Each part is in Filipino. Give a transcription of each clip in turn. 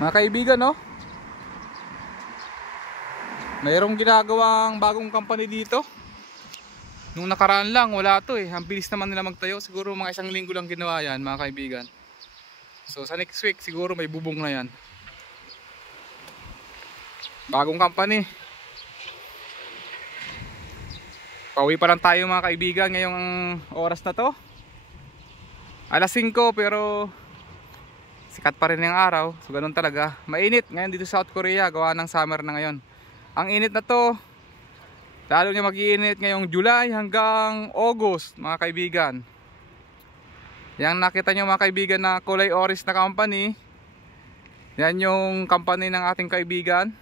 Mga kaibigan, no? Mayroong ginagawang bagong company dito. Nung nakaraan lang, wala to eh. Ang bilis naman nila magtayo. Siguro mga 1 linggo lang ginawa yan, mga kaibigan. So sa next week, siguro may bubong na yan. Bagong company. Pauwi pa lang tayo mga kaibigan ngayong oras na to. Alas 5 pero sikat pa rin yung araw. So ganun talaga. Mainit ngayon dito sa South Korea. Gawa ng summer na ngayon. Ang init na to. Lalo niya mag-iinit ngayong July hanggang August mga kaibigan. Yang nakita nyo mga kaibigan na kulay orange na company. Yan yung company ng ating kaibigan.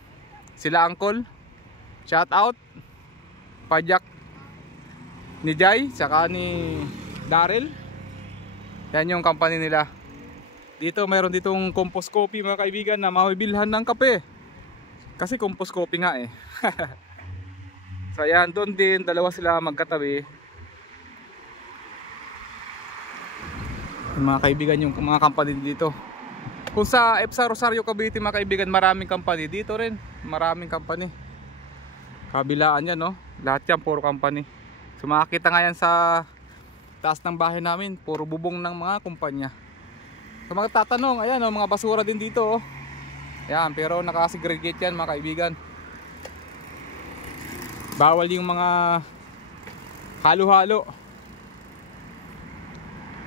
Sila Uncle. Shout out. Pajak ni Jai. Saka ni Daryl. Yan yung company nila. Dito mayroon ditong compost coffee mga kaibigan na mabibilhan ng kape. Kasi compost coffee nga eh. So ayan, doon din, dalawa sila magkatabi. Yung mga kaibigan yung mga company dito. Kung sa EPSA Rosario Cavite mga kaibigan, maraming company. Dito rin, maraming company. Kabilaan yan, no? Lahat yan, puro company. So makakita nga yan sa taas ng bahay namin, puro bubong ng mga kumpanya. So magtatanong, ayan o, mga basura din dito oh. Ayan, pero nakasegregate yan mga kaibigan. Bawal yung mga halo-halo.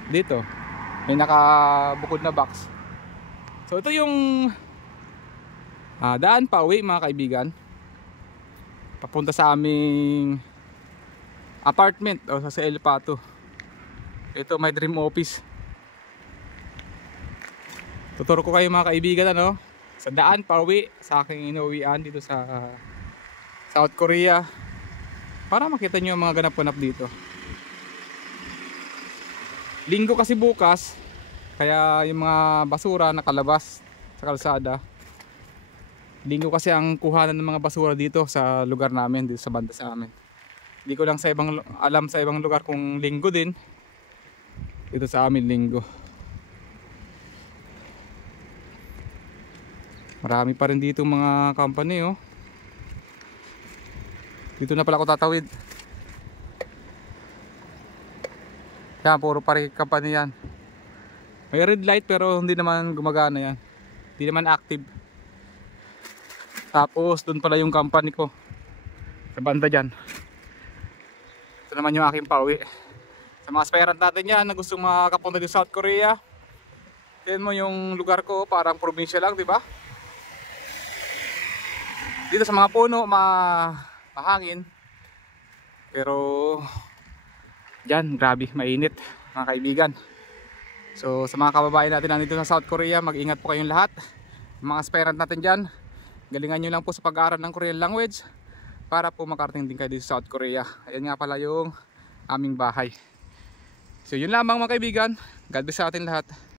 Dito may nakabukod na box. So ito yung daan pa uwi mga kaibigan, papunta sa aming apartment o sa El Pato. Ito may dream office. Tuturo ko kayo mga kaibigan ano, sa daan pa uwi sa aking inuwian dito sa South Korea, para makita nyo yung mga ganap-ganap dito. Linggo kasi bukas, kaya yung mga basura nakalabas sa kalsada. Linggo kasi ang kuhanan ng mga basura dito sa lugar namin, dito sa banda sa amin. Hindi ko lang sa alam sa ibang lugar kung linggo din. Dito sa amin linggo. Marami pa rin dito mga company oh. Dito na pala ako tatawid. Yan, puro pare company yan. May red light pero hindi naman gumagana yan. Hindi naman active. Tapos doon pala yung company ko sa banda dyan. Ito naman yung aking pauwi. Sa mga aspirant natin yan na gustong makapunta sa South Korea, tignan mo yung lugar ko, parang probinsya lang, di ba? Dito sa mga puno mahangin, pero dyan grabe mainit mga kaibigan. So sa mga kababayan natin nandito sa South Korea, mag-ingat po kayong lahat. Mga aspirant natin dyan, galingan nyo lang po sa pag-aaral ng Korean language para po makarating din kayo dito sa South Korea. Ayan nga pala yung aming bahay. So yun lamang mga kaibigan. God bless sa atin lahat.